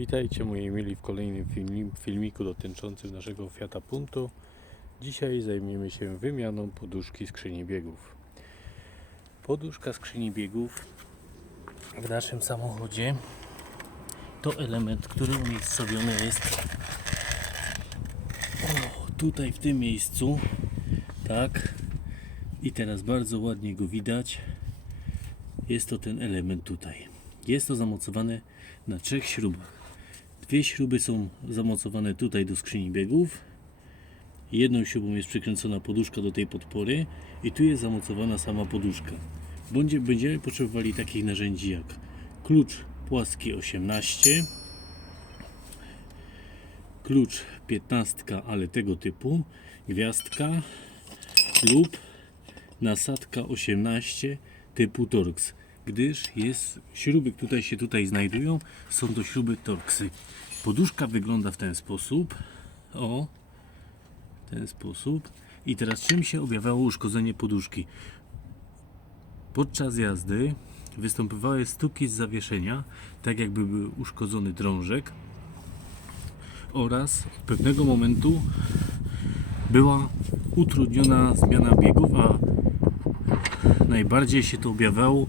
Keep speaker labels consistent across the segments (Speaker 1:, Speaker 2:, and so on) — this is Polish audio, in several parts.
Speaker 1: Witajcie moi mili w kolejnym filmi- filmiku dotyczącym naszego Fiata Punto. Dzisiaj zajmiemy się wymianą poduszki skrzyni biegów. Poduszka skrzyni biegów w naszym samochodzie to element, który umiejscowiony jest tutaj w tym miejscu. Tak. I teraz bardzo ładnie go widać. Jest to ten element tutaj. Jest to zamocowane na trzech śrubach. Dwie śruby są zamocowane tutaj do skrzyni biegów. Jedną śrubą jest przykręcona poduszka do tej podpory i tu jest zamocowana sama poduszka. Będzie, będziemy potrzebowali takich narzędzi jak klucz płaski 18, klucz 15, ale tego typu, gwiazdka lub nasadka 18 typu Torx, gdyż jest śruby, które się tutaj znajdują, są to śruby Torxy. Poduszka wygląda w ten sposób. O, w ten sposób. I teraz czym się objawiało uszkodzenie poduszki? Podczas jazdy występowały stuki z zawieszenia, tak jakby był uszkodzony drążek oraz od pewnego momentu była utrudniona zmiana biegów, a najbardziej się to objawiało.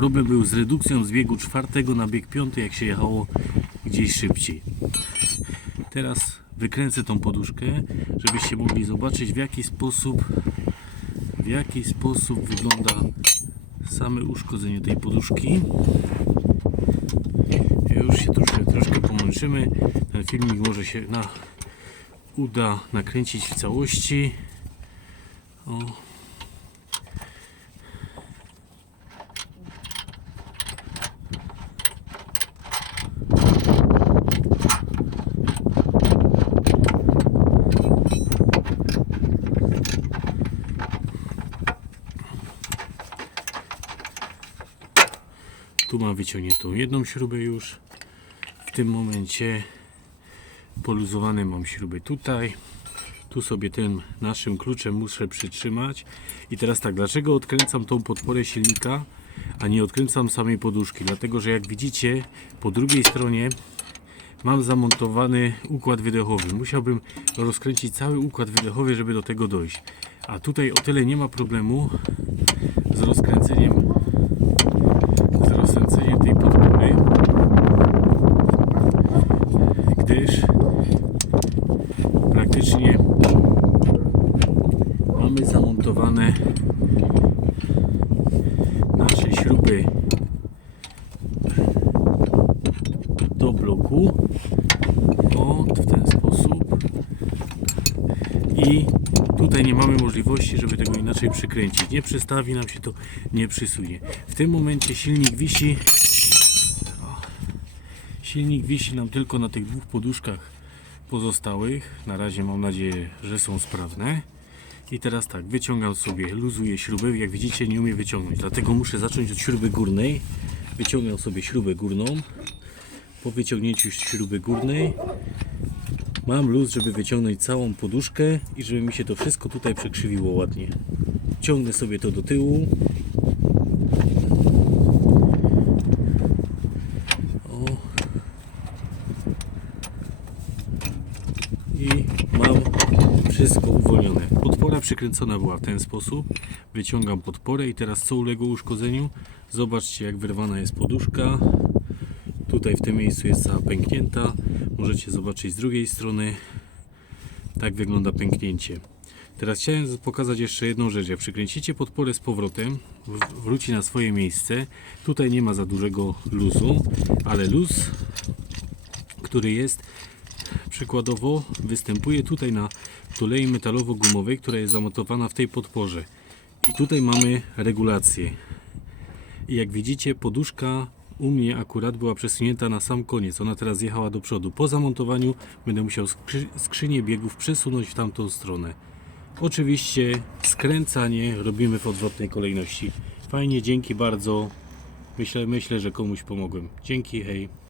Speaker 1: Problem był z redukcją z biegu czwartego na bieg piąty, jak się jechało gdzieś szybciej. Teraz wykręcę tą poduszkę, żebyście mogli zobaczyć w jaki sposób w jaki sposób wygląda same uszkodzenie tej poduszki. Już się troszkę, troszkę pomęczymy. Ten filmik może się na, uda nakręcić w całości. O. mam wyciągniętą jedną śrubę już. W tym momencie poluzowane mam śruby tutaj. Tu sobie tym naszym kluczem muszę przytrzymać. I teraz tak, dlaczego odkręcam tą podporę silnika, a nie odkręcam samej poduszki? Dlatego, że jak widzicie, po drugiej stronie mam zamontowany układ wydechowy. Musiałbym rozkręcić cały układ wydechowy, żeby do tego dojść. A tutaj o tyle nie ma problemu z rozkręceniem z rozkręceniem tej podpory, gdyż praktycznie mamy zamontowane nasze śruby do bloku o, w ten sposób i tutaj nie mamy możliwości, żeby tego inaczej przykręcić. Nie przestawi nam się to, nie przysunie. W tym momencie silnik wisi. Silnik wisi nam tylko na tych dwóch poduszkach pozostałych. Na razie mam nadzieję, że są sprawne. I teraz tak, wyciągam sobie, luzuję śrubę. Jak widzicie, nie umiem wyciągnąć, dlatego muszę zacząć od śruby górnej. Wyciągam sobie śrubę górną. Po wyciągnięciu śruby górnej Mam luz, żeby wyciągnąć całą poduszkę i żeby mi się to wszystko tutaj przekrzywiło ładnie. Ciągnę sobie to do tyłu. O. I mam wszystko uwolnione. Podpora przykręcona była w ten sposób. Wyciągam podporę i teraz co uległo uszkodzeniu? Zobaczcie jak wyrwana jest poduszka. Tutaj w tym miejscu jest cała pęknięta. Możecie zobaczyć z drugiej strony. Tak wygląda pęknięcie. Teraz chciałem pokazać jeszcze jedną rzecz. Jak przykręcicie podporę z powrotem, wróci na swoje miejsce. Tutaj nie ma za dużego luzu, ale luz, który jest przykładowo występuje tutaj na tulei metalowo-gumowej, która jest zamontowana w tej podporze. I tutaj mamy regulację. I jak widzicie, poduszka u mnie akurat była przesunięta na sam koniec. Ona teraz jechała do przodu. Po zamontowaniu będę musiał skrzy skrzynię biegów przesunąć w tamtą stronę. Oczywiście skręcanie robimy w odwrotnej kolejności. Fajnie, dzięki bardzo. Myślę, myślę, że komuś pomogłem. Dzięki, hej.